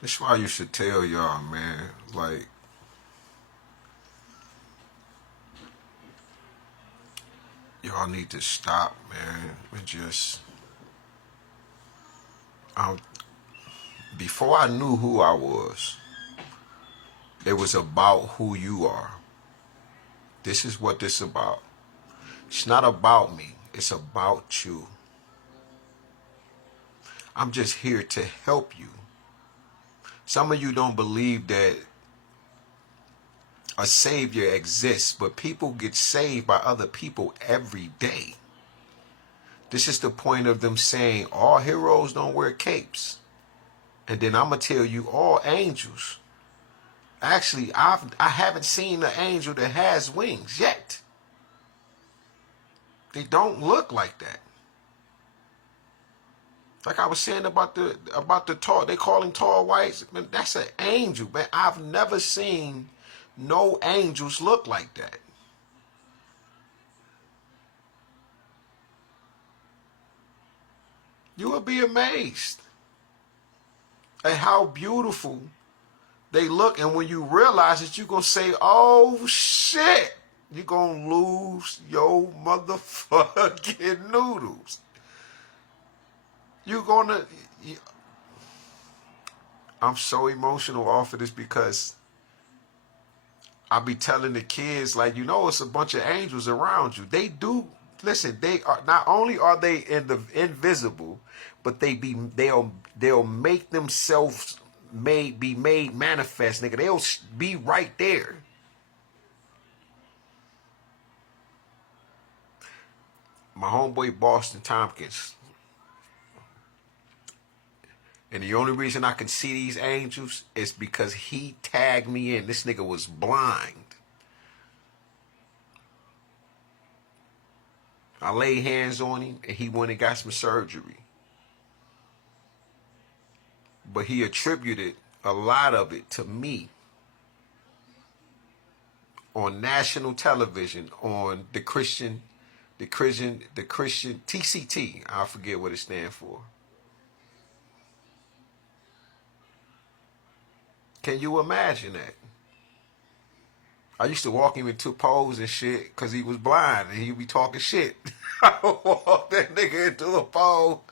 That's why you should tell y'all, man. Like, y'all need to stop, man, and just. I, before I knew who I was, it was about who you are. This is what this is about. It's not about me. It's about you. I'm just here to help you. Some of you don't believe that a savior exists, but people get saved by other people every day. This is the point of them saying all heroes don't wear capes. And then I'm gonna tell you all angels. Actually, I haven't seen an angel that has wings yet. They don't look like that. Like I was saying about the tall, they call him tall whites. Man, that's an angel, man. I've never seen no angels look like that. You will be amazed at how beautiful they look, and when you realize it, you're gonna say, "Oh shit!" You're gonna lose your motherfucking noodles. You're gonna. I'm so emotional off of this because I be telling the kids, like, it's a bunch of angels around you. They do listen. They are not only are they in the invisible, but they'll make themselves be made manifest, nigga. They'll be right there. My homeboy Boston Tompkins, and the only reason I can see these angels is because he tagged me in. This nigga was blind. I laid hands on him and he went and got some surgery. But he attributed a lot of it to me on national television on the Christian TCT. I forget what it stands for. Can you imagine that? I used to walk him into poles and shit because he was blind and he'd be talking shit. I would walk that nigga into a pole.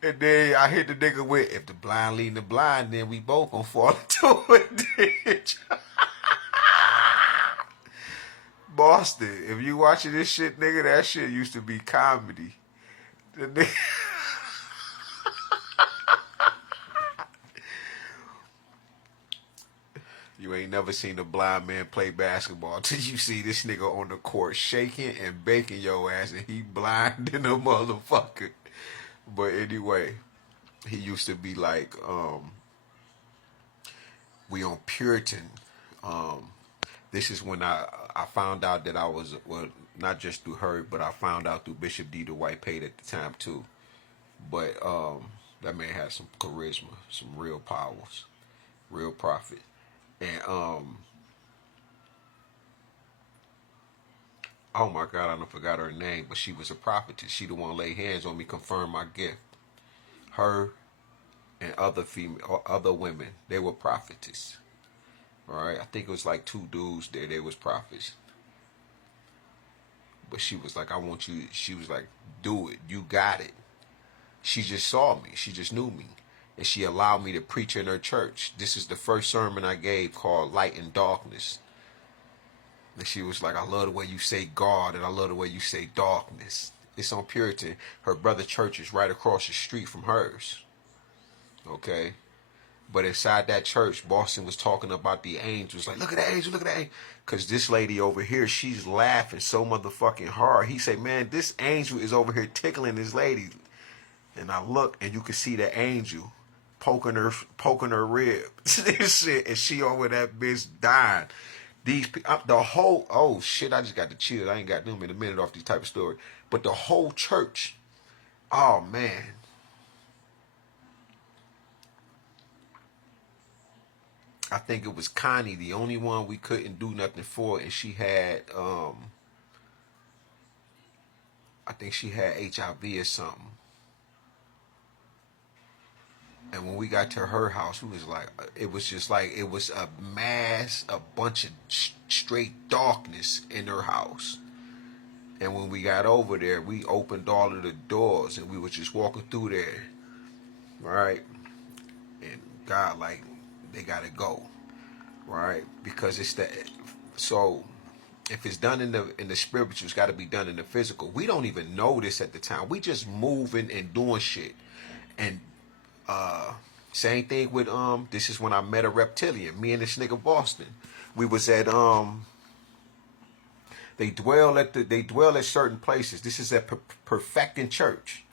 And then I hit the nigga with, if the blind leading the blind, then we both gonna fall into a ditch. Boston, if you watching this shit, nigga, that shit used to be comedy. The nigga, you ain't never seen a blind man play basketball till you see this nigga on the court shaking and baking your ass and he blind in a motherfucker. But anyway, he used to be like, we on Puritan. Um, this is when I found out that I was, well, not just through her, but I found out through Bishop D. Dwight Pate at the time too. But that man had some charisma, some real powers, real prophet. And oh my God, I don't forgot her name, but she was a prophetess. She the one laid hands on me, confirmed my gift. Her and other women, they were prophetess. All right, I think it was like two dudes there. They was prophets, but she was like, "I want you." She was like, "Do it. You got it." She just saw me. She just knew me, and she allowed me to preach in her church. This is the first sermon I gave called "Light and Darkness." And she was like, I love the way you say God and I love the way you say darkness. It's on Puritan. Her brother church is right across the street from hers. Okay? But inside that church, Boston was talking about the angels. Like, look at the angel, look at the angel. Because this lady over here, she's laughing so motherfucking hard. He said, man, this angel is over here tickling this lady. And I look and you can see the angel poking her rib. This shit. And she over that bitch dying. The whole, oh shit, I just got the chills. I ain't got them in a minute off these type of story. But the whole church, oh man. I think it was Connie, the only one we couldn't do nothing for, and she had I think she had HIV or something. And when we got to her house, we was like, it was just like, it was a bunch of straight darkness in her house. And when we got over there, we opened all of the doors and we was just walking through there, right? And God, like, they gotta go, right? Because it's the so if it's done in the spiritual, it's got to be done in the physical. We don't even know this at the time. We just moving and doing shit, and uh, same thing with This is when I met a reptilian. Me and this nigga Boston. We was at They dwell at certain places. This is at Perfecting Church.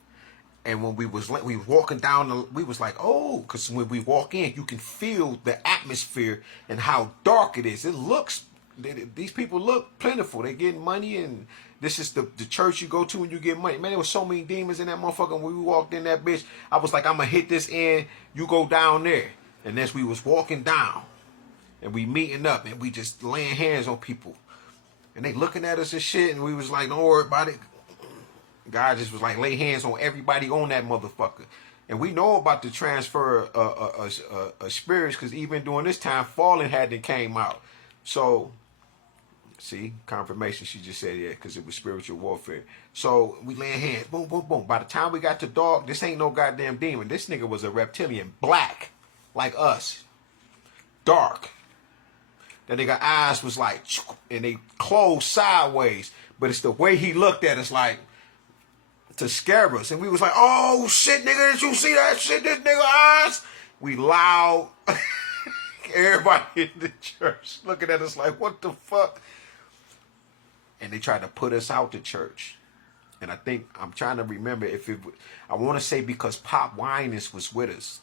And when we was walking down, we was like, oh, because when we walk in, you can feel the atmosphere and how dark it is. It looks, these people look plentiful. They getting money, and this is the church you go to when you get money. Man, there was so many demons in that motherfucker. When we walked in that bitch, I was like, I'm gonna hit this end. You go down there. And as we was walking down, and we meeting up, and we just laying hands on people, and they looking at us and shit, and we was like, don't worry about it. God just was like, lay hands on everybody on that motherfucker. And we know about the transfer of spirits, because even during this time, falling hadn't came out. So, see, confirmation, she just said, yeah, because it was spiritual warfare. So, we laying hands, boom, boom, boom. By the time we got to dog, this ain't no goddamn demon. This nigga was a reptilian, black, like us, dark. That nigga eyes was like, and they closed sideways. But it's the way he looked at us, like, to scare us. And we was like, oh shit, nigga, did you see that shit, this nigga eyes? We loud. Everybody in the church looking at us like, what the fuck? And they tried to put us out the church. And I think, I'm trying to remember if it, I want to say because Pop Winans was with us.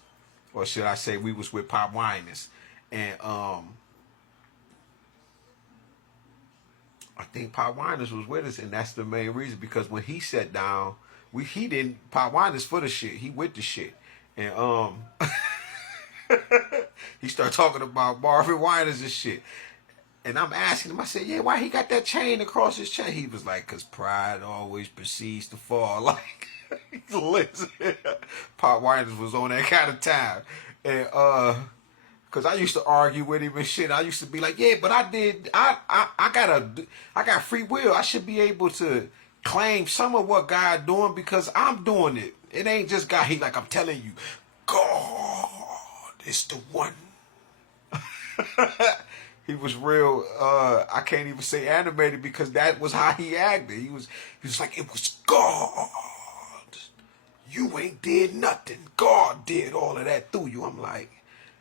Or should I say we was with Pop Winans. And I think Pop Winans was with us, and that's the main reason, because when he sat down, he didn't, Pop Winans for the shit. He with the shit. And he started talking about Marvin Winans and shit. And I'm asking him, I said, yeah, why he got that chain across his chest? He was like, because pride always proceeds to fall. Like, listen, Pop Winans was on that kind of time. And because I used to argue with him and shit. I used to be like, yeah, but I got free will. I should be able to claim some of what God doing because I'm doing it. It ain't just God. He like, I'm telling you, God is the one. He was real, I can't even say animated, because that was how he acted. He was like, it was God. You ain't did nothing. God did all of that through you. I'm like,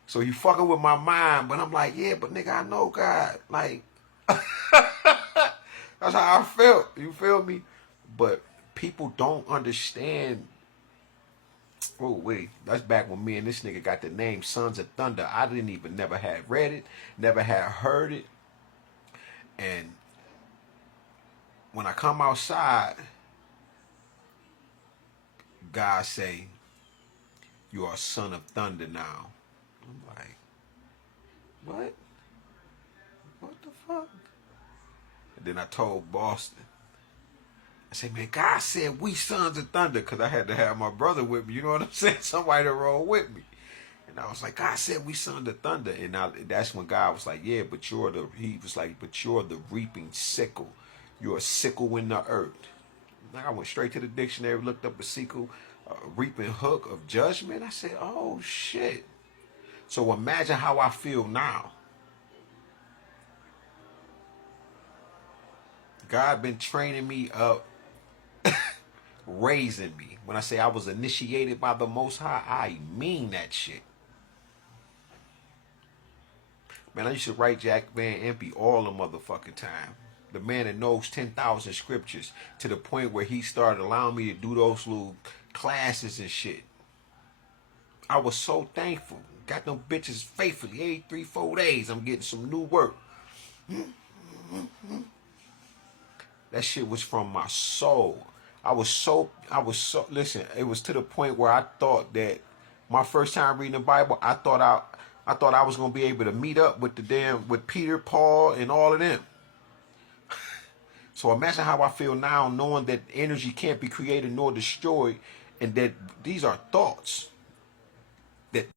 so you fucking with my mind, but I'm like, yeah, but nigga, I know God. Like, that's how I felt. You feel me? But people don't understand. Oh, wait. That's back when me and this nigga got the name Sons of Thunder. I didn't even never had read it, never had heard it. And when I come outside, God say, you are a son of thunder now. I'm like, what? What the fuck? And then I told Boston. I said, man, God said we sons of thunder, because I had to have my brother with me. You know what I'm saying? Somebody to roll with me. And I was like, God said we sons of thunder. And that's when God was like, yeah, but he was like, but you're the reaping sickle. You're a sickle in the earth. Like, I went straight to the dictionary, looked up a sickle, reaping hook of judgment. I said, oh, shit. So imagine how I feel now. God been training me up, raising me. When I say I was initiated by the Most High, I mean that shit. Man, I used to write Jack Van Impe all the motherfucking time. The man that knows 10,000 scriptures, to the point where he started allowing me to do those little classes and shit. I was so thankful. Got them bitches faithfully. 8, 3, 4 days, I'm getting some new work. That shit was from my soul. I was so, listen, it was to the point where I thought that my first time reading the Bible, I thought I was going to be able to meet up with with Peter, Paul, and all of them. So imagine how I feel now, knowing that energy can't be created nor destroyed, and that these are thoughts.